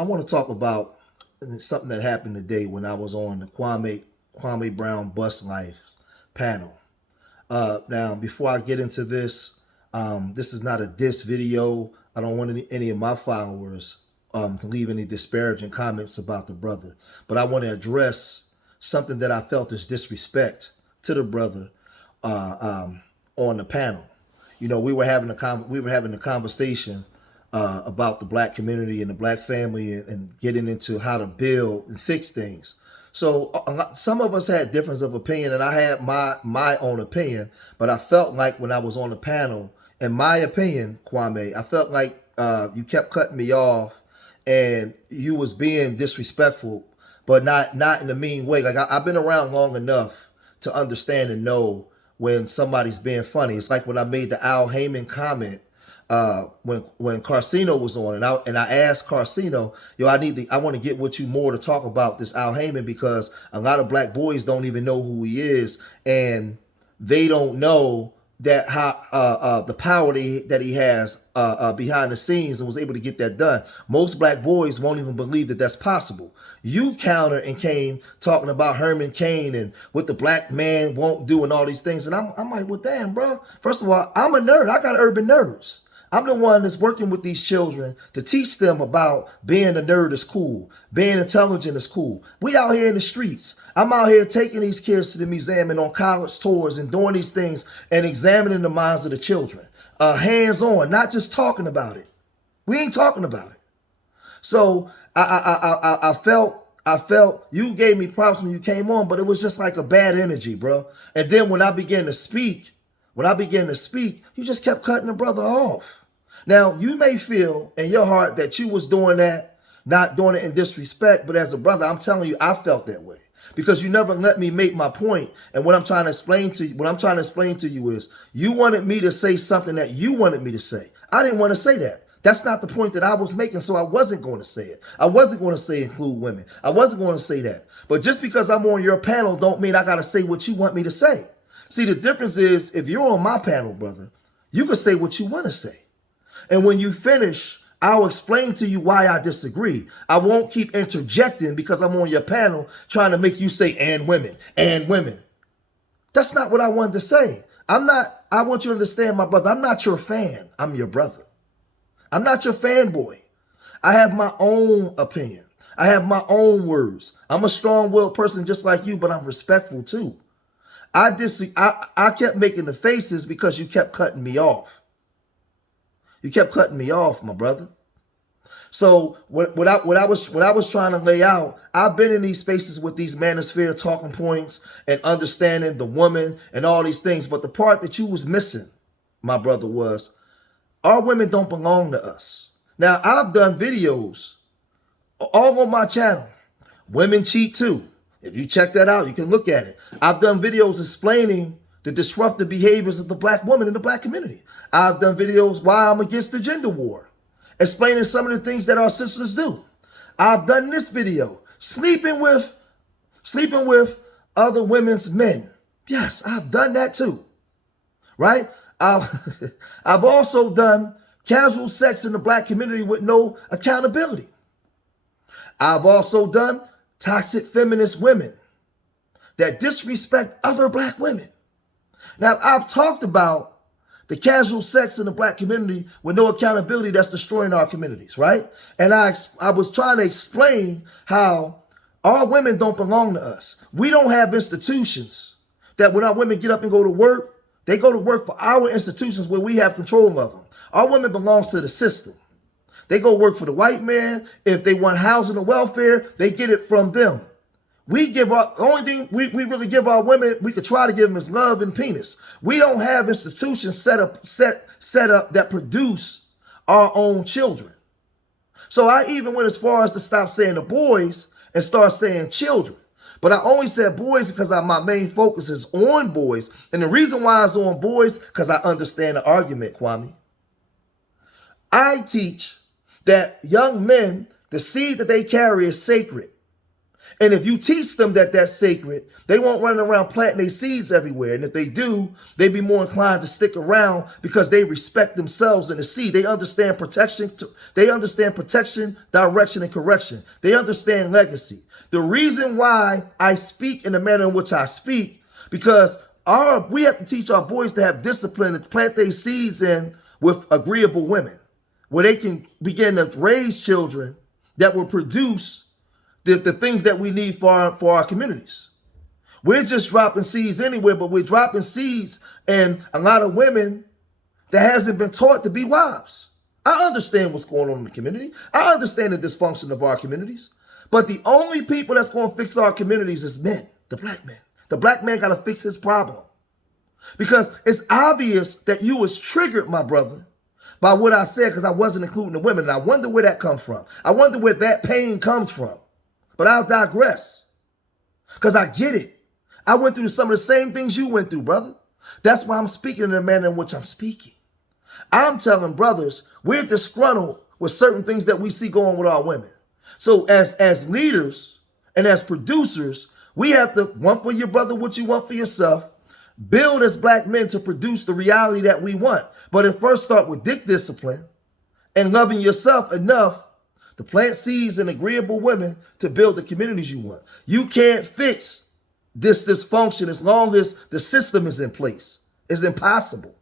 I want to talk about something that happened today when I was on the Kwame Brown Bus Life panel. Now, before I get into this, this is not a diss video. I don't want any of my followers to leave any disparaging comments about the brother, but I want to address something that I felt is disrespect to the brother on the panel. You know, we were having a conversation about the black community and the black family, and getting into how to build and fix things. So some of us had difference of opinion, and I had my own opinion. But I felt like when I was on the panel, in my opinion, Kwame, I felt like you kept cutting me off, and you was being disrespectful, but not in a mean way. Like I've been around long enough to understand and know when somebody's being funny. It's like when I made the Al Heyman comment when Carcino was on, and I asked Carcino, yo, I want to get with you more to talk about this Al Heyman, because a lot of black boys don't even know who he is, and they don't know that how the power that he has behind the scenes, and was able to get that done. Most black boys won't even believe that that's possible. You countered and came talking about Herman Cain and what the black man won't do and all these things, and I'm like, well, damn, bro. First of all, I'm a nerd. I got urban nerds. I'm the one that's working with these children to teach them about being a nerd is cool, being intelligent is cool. We out here in the streets. I'm out here taking these kids to the museum and on college tours and doing these things and examining the minds of the children. Hands-on, not just talking about it. We ain't talking about it. So I felt you gave me props when you came on, but it was just like a bad energy, bro. And then when I began to speak, you just kept cutting the brother off. Now, you may feel in your heart that you was doing that, not doing it in disrespect, but as a brother, I'm telling you, I felt that way, because you never let me make my point. And what I'm trying to explain to you is, you wanted me to say something that you wanted me to say. I didn't want to say that. That's not the point that I was making, so I wasn't going to say it. I wasn't going to say include women. I wasn't going to say that. But just because I'm on your panel don't mean I got to say what you want me to say. See, the difference is, if you're on my panel, brother, you can say what you want to say. And when you finish, I'll explain to you why I disagree. I won't keep interjecting because I'm on your panel trying to make you say, and women, and women. That's not what I wanted to say. I want you to understand, my brother, I'm not your fan. I'm your brother. I'm not your fanboy. I have my own opinion. I have my own words. I'm a strong-willed person just like you, but I'm respectful too. I kept making the faces because you kept cutting me off. You kept cutting me off, my brother. So what I was trying to lay out, I've been in these spaces with these manosphere talking points and understanding the woman and all these things. But the part that you was missing, my brother, was our women don't belong to us. Now, I've done videos all on my channel. Women cheat too. If you check that out, you can look at it. I've done videos explaining the disruptive behaviors of the black woman in the black community. I've done videos why I'm against the gender war, explaining some of the things that our sisters do. I've done this video, sleeping with other women's men. Yes, I've done that too, right? I've also done casual sex in the black community with no accountability. I've also done toxic feminist women that disrespect other black women. Now, I've talked about the casual sex in the black community with no accountability that's destroying our communities, right? And I was trying to explain how our women don't belong to us. We don't have institutions that when our women get up and go to work, they go to work for our institutions where we have control of them. Our women belongs to the system. They go work for the white man. If they want housing or welfare, they get it from them. We give our, the only thing we really give our women, we could try to give them is love and penis. We don't have institutions set up that produce our own children. So I even went as far as to stop saying the boys and start saying children. But I only said boys because my main focus is on boys. And the reason why it's on boys, because I understand the argument, Kwame. I teach that young men, the seed that they carry is sacred. And if you teach them that that's sacred, they won't run around planting their seeds everywhere. And if they do, they be more inclined to stick around because they respect themselves and the seed. They understand protection. They understand protection, direction, and correction. They understand legacy. The reason why I speak in the manner in which I speak, because we have to teach our boys to have discipline and plant their seeds in with agreeable women, where they can begin to raise children that will produce the things that we need for our communities. We're just dropping seeds anywhere, but we're dropping seeds in a lot of women that hasn't been taught to be wives. I understand what's going on in the community. I understand the dysfunction of our communities. But the only people that's going to fix our communities is men, the black man. The black man got to fix his problem. Because it's obvious that you was triggered, my brother, by what I said, because I wasn't including the women. And I wonder where that comes from. I wonder where that pain comes from. But I'll digress, because I get it. I went through some of the same things you went through, brother. That's why I'm speaking in the manner in which I'm speaking. I'm telling brothers, we're disgruntled with certain things that we see going with our women. So as leaders and as producers, we have to want for your brother what you want for yourself, build as black men to produce the reality that we want. But it first start with dick discipline and loving yourself enough to plant seeds in agreeable women to build the communities you want. You can't fix this dysfunction as long as the system is in place. It's impossible.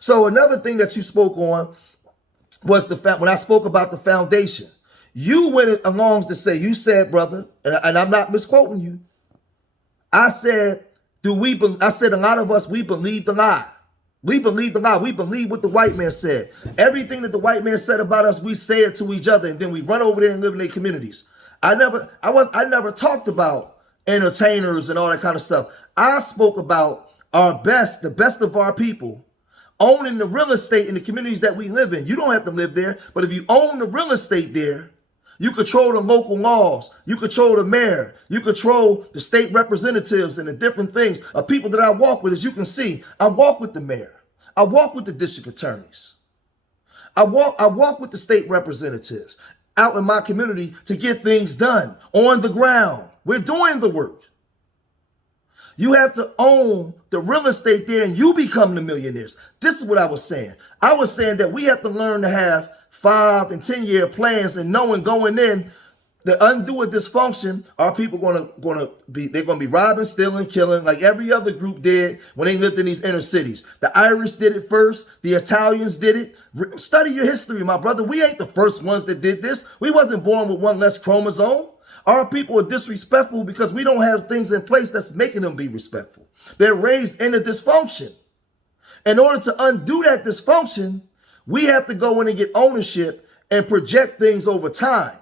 So another thing that you spoke on was the fact, when I spoke about the foundation, you went along to say, you said, brother, and I'm not misquoting you. I said, I said a lot of us, we believe the lie. We believe the lie. We believe what the white man said. Everything that the white man said about us, we say it to each other, and then we run over there and live in their communities. I never talked about entertainers and all that kind of stuff. I spoke about our best, the best of our people, owning the real estate in the communities that we live in. You don't have to live there, but if you own the real estate there, you control the local laws. You control the mayor. You control the state representatives and the different things of people that I walk with. As you can see, I walk with the mayor. I walk with the district attorneys. I walk with the state representatives out in my community to get things done on the ground. We're doing the work. You have to own the real estate there and you become the millionaires. This is what I was saying. I was saying that we have to learn to have 5 and 10-year plans and knowing going in to undo a dysfunction, our people gonna be robbing, stealing, killing like every other group did when they lived in these inner cities. The Irish did it first. The Italians did it. Study your history, my brother. We ain't the first ones that did this. We wasn't born with one less chromosome. Our people are disrespectful because we don't have things in place that's making them be respectful. They're raised in a dysfunction. In order to undo that dysfunction, we have to go in and get ownership and project things over time.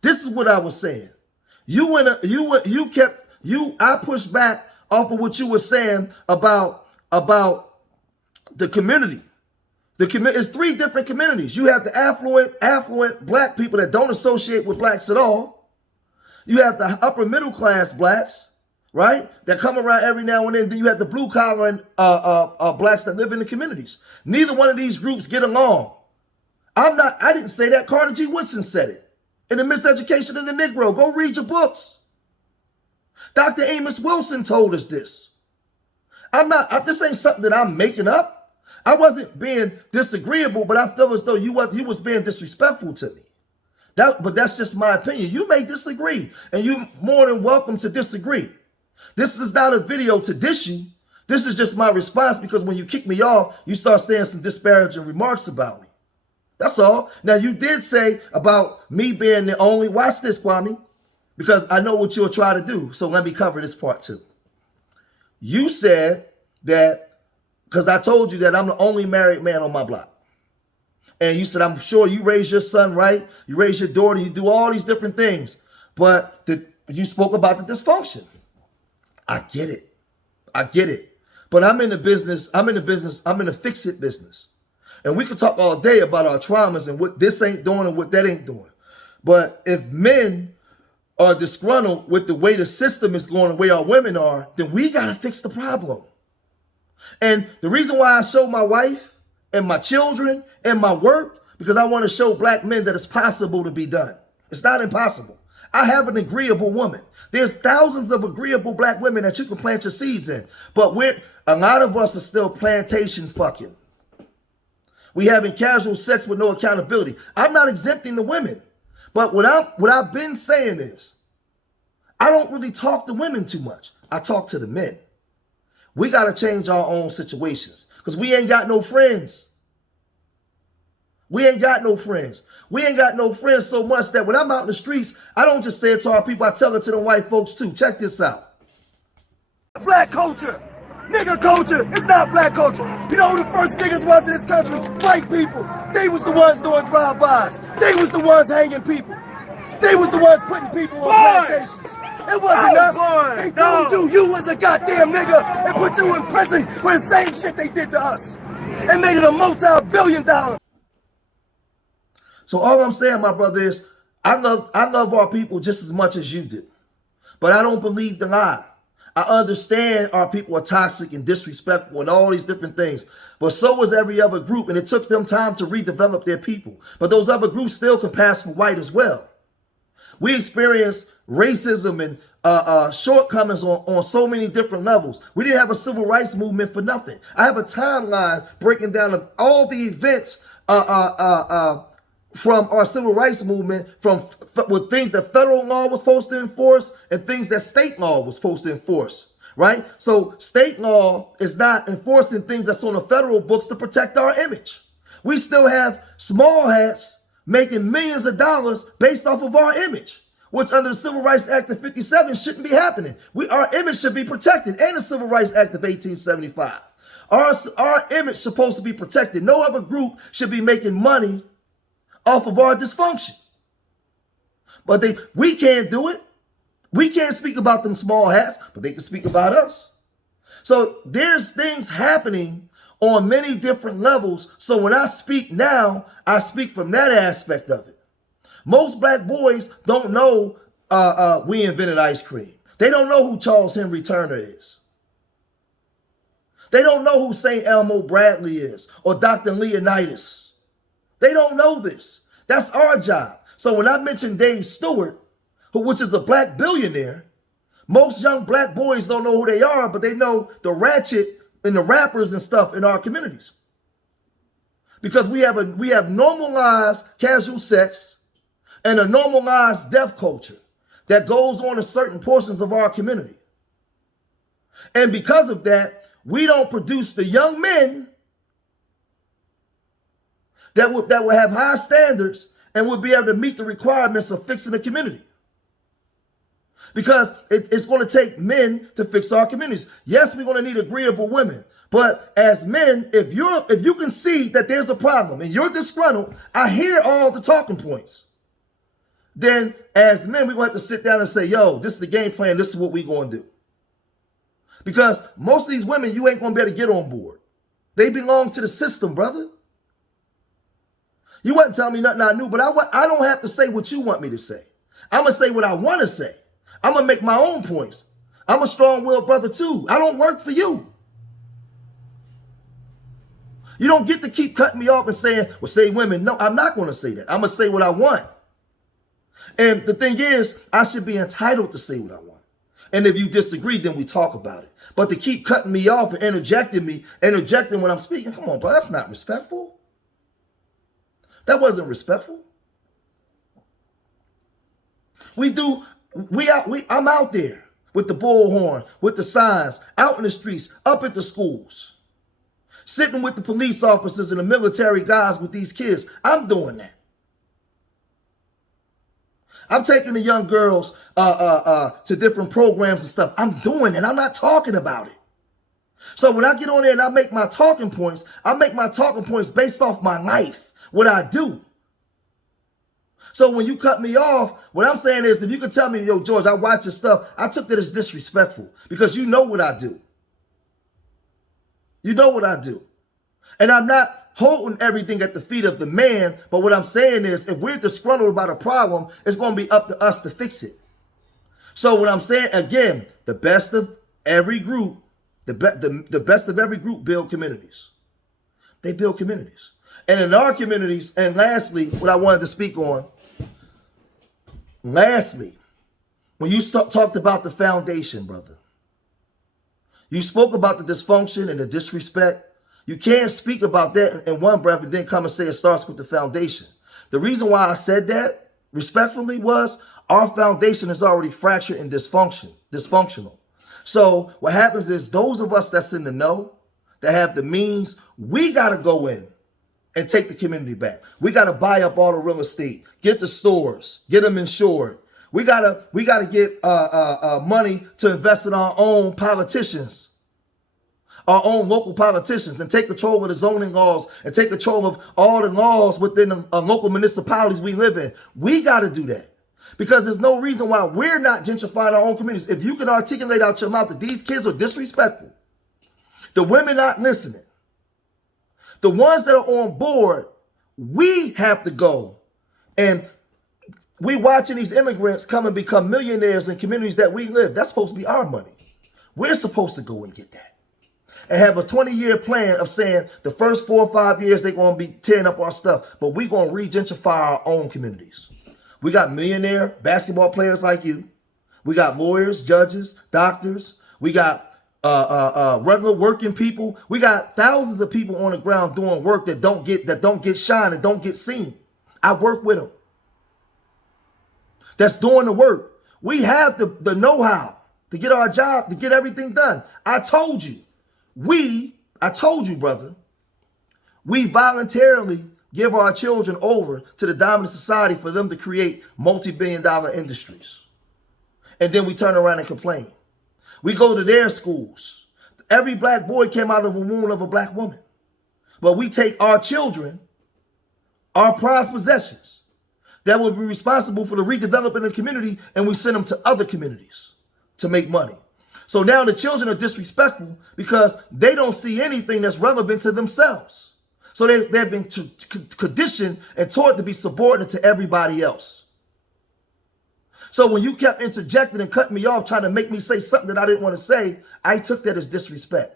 This is what I was saying. I pushed back off of what you were saying about the community. It's 3 different communities. You have the affluent black people that don't associate with blacks at all. You have the upper middle class blacks, right, that come around every now and then. Then you have the blue collar and blacks that live in the communities. Neither one of these groups get along. I didn't say that. Carter G. Woodson said it in The Miseducation of the Negro. Go read your books. Dr. Amos Wilson told us this. This ain't something that I'm making up. I wasn't being disagreeable, but I feel as though you was being disrespectful to me. But that's just my opinion. You may disagree, and you're more than welcome to disagree. This is not a video to dish you. This is just my response, because when you kick me off, you start saying some disparaging remarks about me. That's all. Now, you did say about me being the only, watch this, Kwame, because I know what you'll try to do. So let me cover this part too. You said that, because I told you that I'm the only married man on my block. And you said, I'm sure you raise your son right, you raise your daughter, you do all these different things. But you spoke about the dysfunction. I get it. I get it. But I'm in the fix-it business. And we could talk all day about our traumas and what this ain't doing and what that ain't doing. But if men are disgruntled with the way the system is going, the way our women are, then we got to fix the problem. And the reason why I show my wife and my children and my work, because I want to show black men that it's possible to be done. It's not impossible. I have an agreeable woman. There's thousands of agreeable black women that you can plant your seeds in. But a lot of us are still plantation fucking. We having casual sex with no accountability. I'm not exempting the women. But what I've been saying is, I don't really talk to women too much. I talk to the men. We got to change our own situations because we ain't got no friends. We ain't got no friends. We ain't got no friends so much that when I'm out in the streets, I don't just say it to our people, I tell it to the white folks too. Check this out. Black culture. Nigga culture. It's not black culture. You know who the first niggas was in this country? White people. They was the ones doing drive-bys. They was the ones hanging people. They was the ones putting people on plantations. It wasn't us. They told you was a goddamn nigga and put you in prison for the same shit they did to us. And made it a multi-billion-dollar. So all I'm saying, my brother, is I love our people just as much as you do. But I don't believe the lie. I understand our people are toxic and disrespectful and all these different things. But so is every other group. And it took them time to redevelop their people. But those other groups still can pass for white as well. We experience racism and shortcomings on so many different levels. We didn't have a civil rights movement for nothing. I have a timeline breaking down of all the events from our civil rights movement, with things that federal law was supposed to enforce and things that state law was supposed to enforce, right? So state law is not enforcing things that's on the federal books to protect our image. We still have small hats making millions of dollars based off of our image, which under the Civil Rights Act of 57 shouldn't be happening. Our image should be protected, and the Civil Rights Act of 1875. Our image is supposed to be protected. No other group should be making money off of our dysfunction. But we can't do it. We can't speak about them small hats, but they can speak about us. So there's things happening on many different levels. So when I speak now, I speak from that aspect of it. Most black boys don't know we invented ice cream. They don't know who Charles Henry Turner is. They don't know who St. Elmo Bradley is or Dr. Leonidas. They don't know this. That's our job. So when I mention Dave Stewart, which is a black billionaire, most young black boys don't know who they are, but they know the ratchet and the rappers and stuff in our communities. Because we have normalized casual sex and a normalized death culture that goes on in certain portions of our community. And because of that, we don't produce the young men that will have high standards and will be able to meet the requirements of fixing the community. Because it's going to take men to fix our communities. Yes, we're going to need agreeable women. But as men, if you can see that there's a problem and you're disgruntled, I hear all the talking points. Then as men, we're going to have to sit down and say, yo, this is the game plan. This is what we're going to do. Because most of these women, you ain't going to be able to get on board. They belong to the system, brother. You wasn't telling me nothing I knew, but I don't have to say what you want me to say. I'm going to say what I want to say. I'm going to make my own points. I'm a strong-willed brother too. I don't work for you. You don't get to keep cutting me off and saying, well, say women. No, I'm not going to say that. I'm going to say what I want. And the thing is, I should be entitled to say what I want. And if you disagree, then we talk about it. But to keep cutting me off and interjecting when I'm speaking, come on, bro, that's not respectful. That wasn't respectful. I'm out there with the bullhorn, with the signs, out in the streets, up at the schools, sitting with the police officers and the military guys with these kids. I'm doing that. I'm taking the young girls to different programs and stuff. I'm doing it. I'm not talking about it. So when I get on there and I make my talking points, I make my talking points based off my life, what I do. So when you cut me off, what I'm saying is, if you can tell me, yo, George, I watch your stuff, I took that as disrespectful because you know what I do. You know what I do. And I'm not holding everything at the feet of the man, but what I'm saying is, if we're disgruntled about a problem, it's going to be up to us to fix it. So what I'm saying, again, the best of every group, the best of every group build communities. They build communities. And in our communities, and lastly, what I wanted to speak on, lastly, When you talked about the foundation, brother, you spoke about the dysfunction and the disrespect. You can't speak about that in one breath and then come and say it starts with the foundation. The reason why I said that respectfully was our foundation is already fractured and dysfunctional. So what happens is those of us that's in the know, that have the means, we got to go in and take the community back. We got to buy up all the real estate, get the stores, get them insured. We gotta get money to invest in our own politicians, our own local politicians, and take control of the zoning laws and take control of all the laws within the local municipalities we live in. We got to do that because there's no reason why we're not gentrifying our own communities. If you can articulate out your mouth that these kids are disrespectful, the women not listening, the ones that are on board, we have to go. And we watching these immigrants come and become millionaires in communities that we live. That's supposed to be our money. We're supposed to go and get that. And have a 20-year plan of saying the first 4 or 5 years they're going to be tearing up our stuff. But we're going to re-gentrify our own communities. We got millionaire basketball players like you. We got lawyers, judges, doctors. We got regular working people. We got thousands of people on the ground doing work that don't get shine and don't get seen. I work with them. That's doing the work. We have the know-how to get our job, to get everything done. I told you, brother, we voluntarily give our children over to the dominant society for them to create multi-billion-dollar industries. And then we turn around and complain. We go to their schools. Every black boy came out of a womb of a black woman. But we take our children, our prized possessions, that will be responsible for the redevelopment of the community, and we send them to other communities to make money. So now the children are disrespectful because they don't see anything that's relevant to themselves. So they've been conditioned and taught to be subordinate to everybody else. So when you kept interjecting and cutting me off, trying to make me say something that I didn't want to say, I took that as disrespect.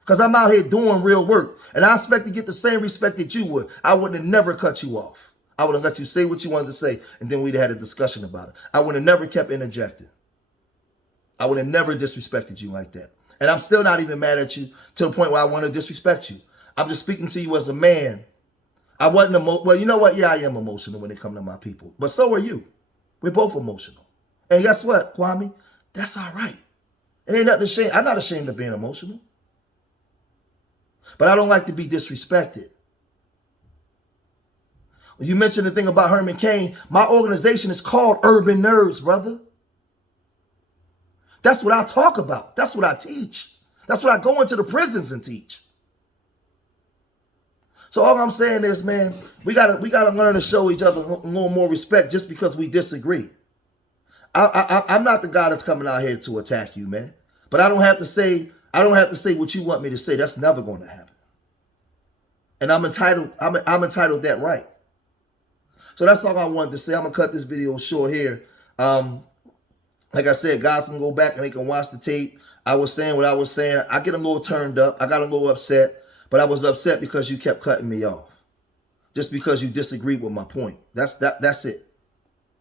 Because I'm out here doing real work, and I expect to get the same respect that you would. I would have never cut you off. I would have let you say what you wanted to say, and then we'd have had a discussion about it. I would have never kept interjecting. I would have never disrespected you like that. And I'm still not even mad at you to the point where I want to disrespect you. I'm just speaking to you as a man. I wasn't well, you know what? Yeah, I am emotional when it comes to my people. But so are you. We're both emotional. And guess what, Kwame? That's all right. It ain't nothing to shame. I'm not ashamed of being emotional. But I don't like to be disrespected. You mentioned the thing about Herman Cain. My organization is called Urban Nerds, brother. That's what I talk about. That's what I teach. That's what I go into the prisons and teach. So all I'm saying is, man, we gotta learn to show each other a little more respect just because we disagree. I'm not the guy that's coming out here to attack you, man. But I don't have to say what you want me to say. That's never going to happen. And I'm entitled that right. So that's all I wanted to say. I'm going to cut this video short here. Like I said, guys can go back and they can watch the tape. I was saying what I was saying. I get a little turned up. I got a little upset. But I was upset because you kept cutting me off. Just because you disagreed with my point. That's it.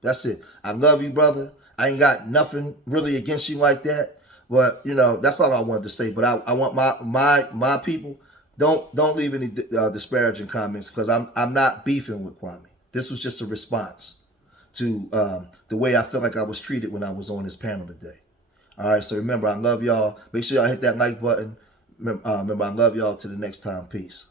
That's it. I love you, brother. I ain't got nothing really against you like that. But, you know, that's all I wanted to say. But I want my people, don't leave any disparaging comments because I'm not beefing with Kwame. This was just a response to the way I feel like I was treated when I was on this panel today. All right, so remember, I love y'all. Make sure y'all hit that like button. Remember, I love y'all. Till the next time. Peace.